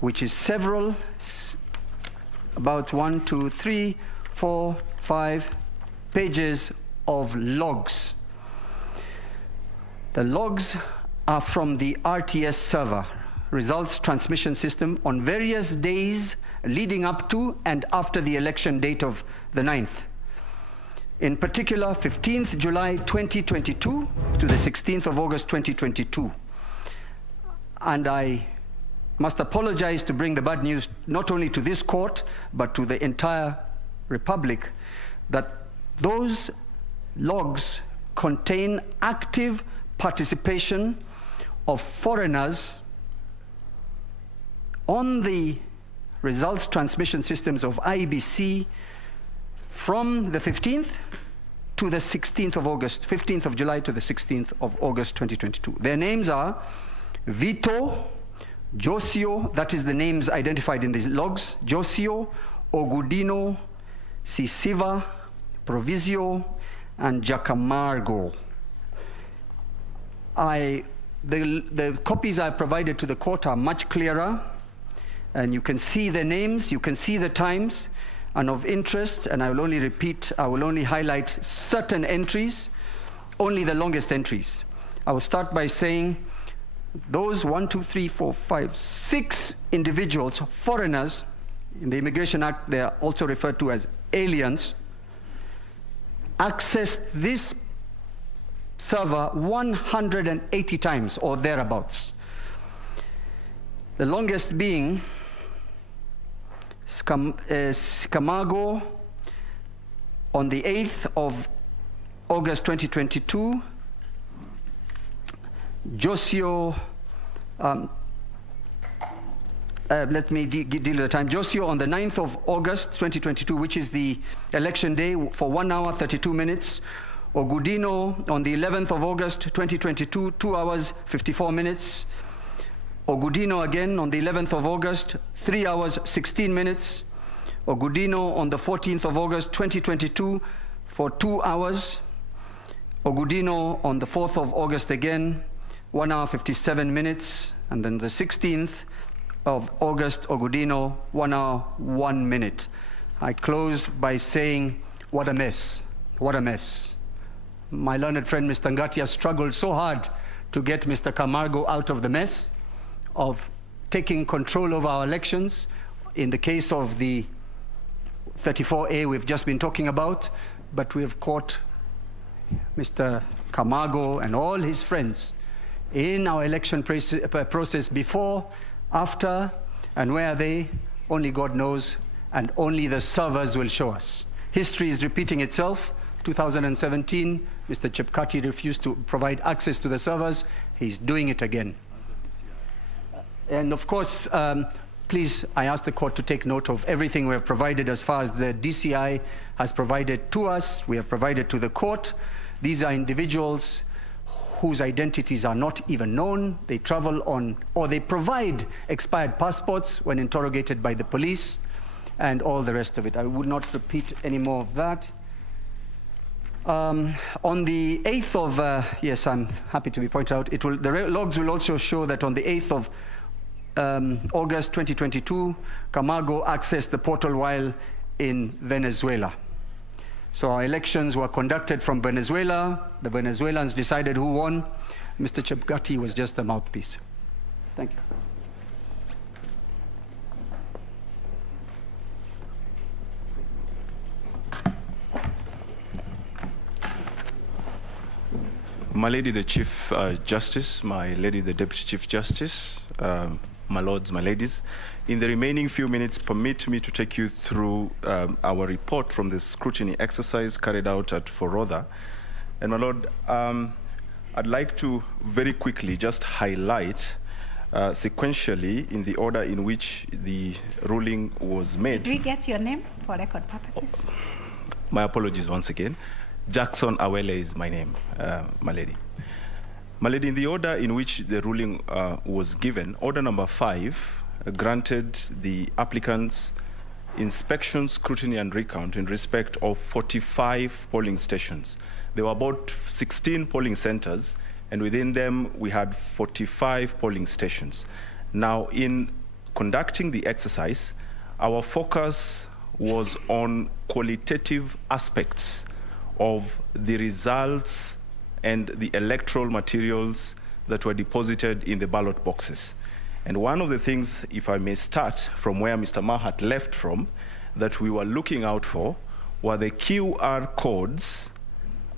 which is several, about 1, 2, 3, 4, 5 pages of logs. The logs are from the RTS server, results transmission system, on various days leading up to and after the election date of the 9th. In particular, 15th July 2022 to the 16th of August 2022. And I must apologize to bring the bad news not only to this court, but to the entire Republic, that those logs contain active participation of foreigners on the results transmission systems of IEBC from the 15th to the 16th of August, 15th of July to the 16th of August 2022. Their names are Vito, Josio, that is the names identified in these logs, Josio, Ogudino, Sisiva, Provisio, and Jacamargo. The copies I provided to the court are much clearer, and you can see the names, you can see the times, and of interest, and I will only highlight certain entries, only the longest entries. I will start by saying those 1, 2, 3, 4, 5, 6 individuals, foreigners, in the Immigration Act they are also referred to as aliens, accessed this server 180 times or thereabouts. The longest being Camargo on the 8th of August 2022, Josio, let me deal with the time. Josio on the 9th of August 2022, which is the election day, for 1 hour 32 minutes. Ogudino on the 11th of August 2022, 2 hours 54 minutes. Ogudino again on the 11th of August, 3 hours 16 minutes. Ogudino on the 14th of August 2022 for 2 hours. Ogudino on the 4th of August again, 1 hour 57 minutes. And then the 16th of August, Ogudino, 1 hour 1 minute. I close by saying, what a mess, what a mess. My learned friend Mr. Ngati has struggled so hard to get Mr. Camargo out of the mess of taking control of our elections. In the case of the 34A we've just been talking about, but we have caught Mr. Camargo and all his friends in our election process before, after, and where are they? Only God knows, and only the servers will show us. History is repeating itself. 2017, Mr. Chepkati refused to provide access to the servers. He's doing it again. And of course, please, I ask the court to take note of everything we have provided as far as the DCI has provided to us, we have provided to the court. These are individuals whose identities are not even known. They travel on, or they provide expired passports when interrogated by the police, and all the rest of it. I would not repeat any more of that. On the 8th of, yes, I'm happy to be pointed out, the logs will also show that on the 8th of August 2022, Camargo accessed the portal while in Venezuela. So our elections were conducted from Venezuela. The Venezuelans decided who won. Mr. Chepkati was just the mouthpiece. Thank you. My Lady the Chief Justice, my Lady the Deputy Chief Justice, my lords, my ladies, in the remaining few minutes, permit me to take you through our report from the scrutiny exercise carried out at Forodha. And my lord, I'd like to very quickly just highlight sequentially in the order in which the ruling was made. Did we get your name for record purposes? My apologies once again. Jackson Awele is my name, my lady. My lady, in the order in which the ruling was given, order number 5 granted the applicants inspection, scrutiny, and recount in respect of 45 polling stations. There were about 16 polling centers, and within them we had 45 polling stations. Now, in conducting the exercise, our focus was on qualitative aspects of the results and the electoral materials that were deposited in the ballot boxes. And one of the things, if I may start from where Mr. Mahat left from, that we were looking out for were the QR codes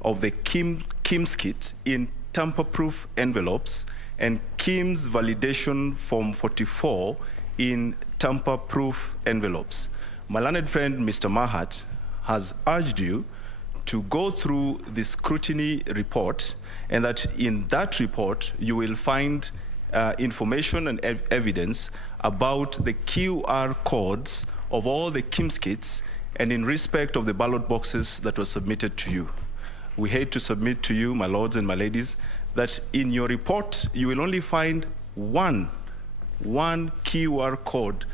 of the KIMS kit in tamper-proof envelopes and KIMS validation form 44 in tamper-proof envelopes. My learned friend, Mr. Mahat, has urged you to go through the scrutiny report, and that in that report you will find information and evidence about the QR codes of all the KIMS kits and in respect of the ballot boxes that were submitted to you. We hate to submit to you, my lords and my ladies, that in your report you will only find one QR code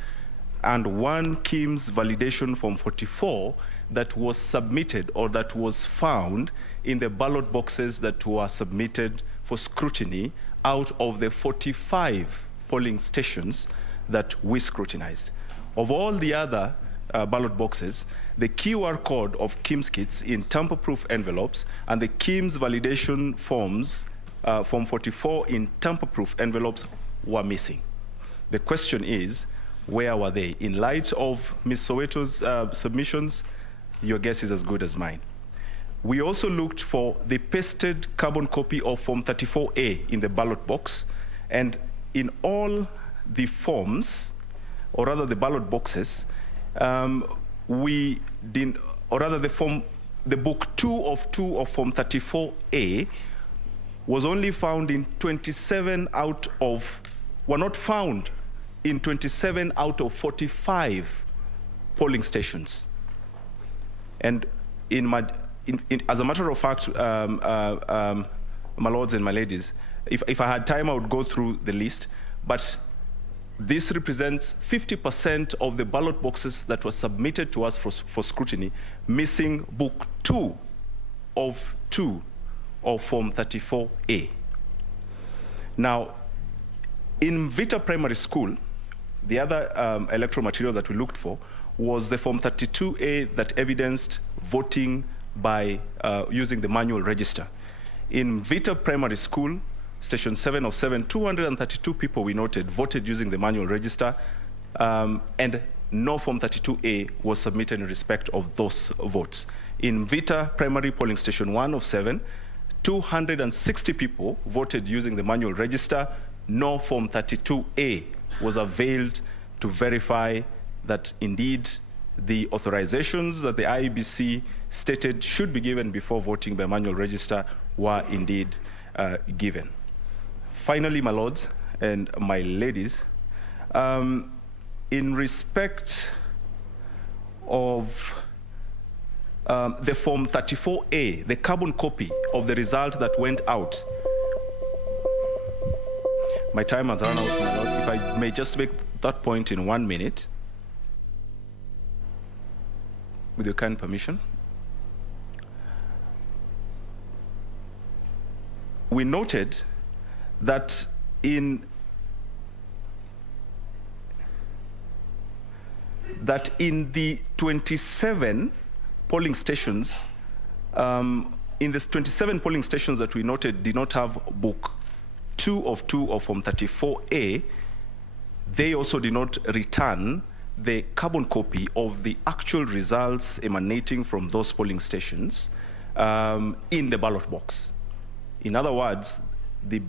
and one KIMS validation form 44 that was submitted or that was found in the ballot boxes that were submitted for scrutiny out of the 45 polling stations that we scrutinized. Of all the other ballot boxes, the QR code of KIMS kits in tamper-proof envelopes and the KIMS validation forms, form 44 in tamper-proof envelopes were missing. The question is, where were they? In light of Ms. Soweto's submissions, your guess is as good as mine. We also looked for the pasted carbon copy of Form 34A in the ballot box, and in all the forms, or rather the ballot boxes, we did, or rather the book 2 of Form 34A was only found in 27 out of, were not found in 27 out of 45 polling stations. And as a matter of fact, my lords and my ladies, if I had time, I would go through the list, but this represents 50% of the ballot boxes that were submitted to us for scrutiny, missing book 2 of Form 34A. Now, in Vita Primary School, the other electoral material that we looked for was the Form 32A that evidenced voting by using the manual register. In Vita Primary School, Station 7 of 7, 232 people we noted voted using the manual register, and no Form 32A was submitted in respect of those votes. In Vita Primary Polling Station 1 of 7, 260 people voted using the manual register. No Form 32A was availed to verify that indeed the authorizations that the IEBC stated should be given before voting by manual register were indeed given. Finally, my lords and my ladies, in respect of the Form 34A, the carbon copy of the result that went out. My time has run out, my lord. If I may just make that point in 1 minute, with your kind permission. We noted that in the 27 polling stations, in the 27 polling stations that we noted did not have book 2 of Form 34A, they also did not return the carbon copy of the actual results emanating from those polling stations in the ballot box. In other words, the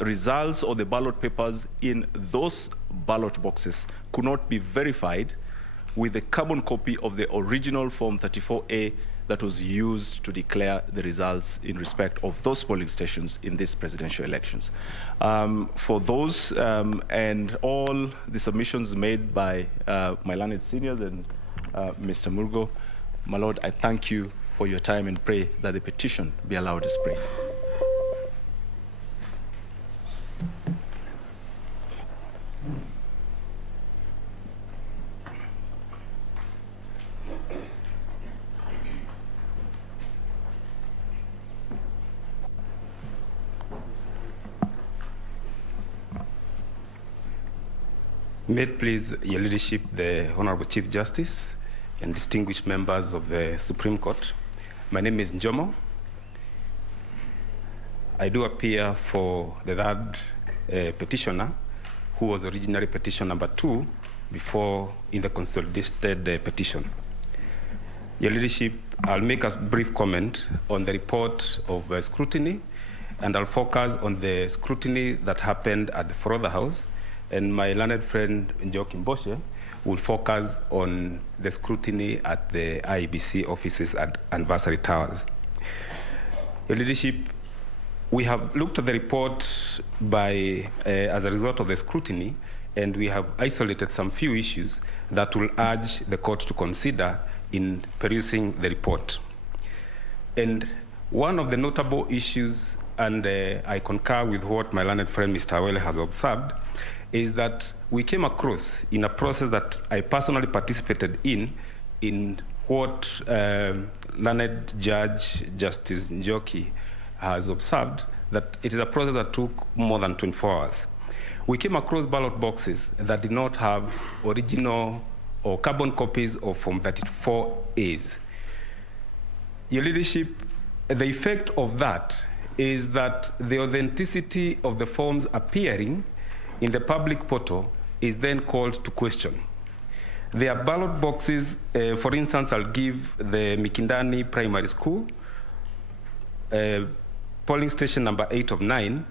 results or the ballot papers in those ballot boxes could not be verified with the carbon copy of the original Form 34A that was used to declare the results in respect of those polling stations in these presidential elections. For those and all the submissions made by my learned seniors and Mr. Murgo, my lord, I thank you for your time and pray that the petition be allowed as prayed. May it please your leadership, the Honorable Chief Justice, and distinguished members of the Supreme Court. My name is Njomo. I do appear for the third petitioner, who was originally petition number 2 before in the consolidated petition. Your leadership, I'll make a brief comment on the report of scrutiny, and I'll focus on the scrutiny that happened at the floor of the House, and my learned friend Njoki Mboshe will focus on the scrutiny at the IEBC offices at Anniversary Towers. Your leadership, we have looked at the report as a result of the scrutiny, and we have isolated some few issues that will urge the court to consider in perusing the report. And one of the notable issues, and I concur with what my learned friend Mr. Awele has observed, is that we came across in a process that I personally participated in what learned Judge Justice Njoki has observed, that it is a process that took more than 24 hours. We came across ballot boxes that did not have original or carbon copies of Form 34As. Your leadership, the effect of that is that the authenticity of the forms appearing in the public portal is then called to question. There are ballot boxes, for instance, I'll give the Mikindani Primary School, polling station number 8 of 9,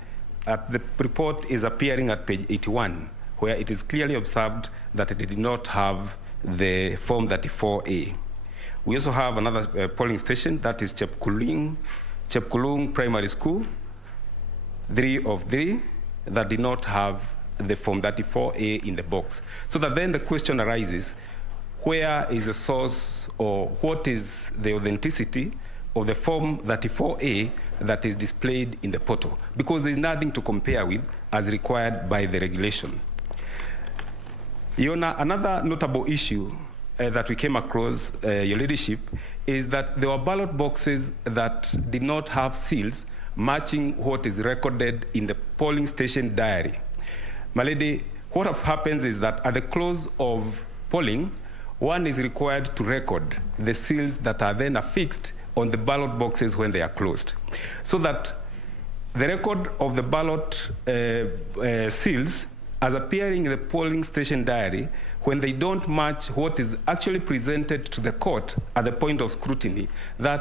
the report is appearing at page 81, where it is clearly observed that it did not have the Form 34A. We also have another polling station, that is Chepkulung Primary School, 3 of 3, that did not have the Form 34A in the box. So that then the question arises, where is the source, or what is the authenticity of the Form 34A that is displayed in the portal? Because there's nothing to compare with as required by the regulation. Your Honor, another notable issue that we came across, Your Ladyship, is that there were ballot boxes that did not have seals matching what is recorded in the polling station diary. My lady, what happens is that at the close of polling, one is required to record the seals that are then affixed on the ballot boxes when they are closed. So that the record of the ballot seals as appearing in the polling station diary, when they don't match what is actually presented to the court at the point of scrutiny, that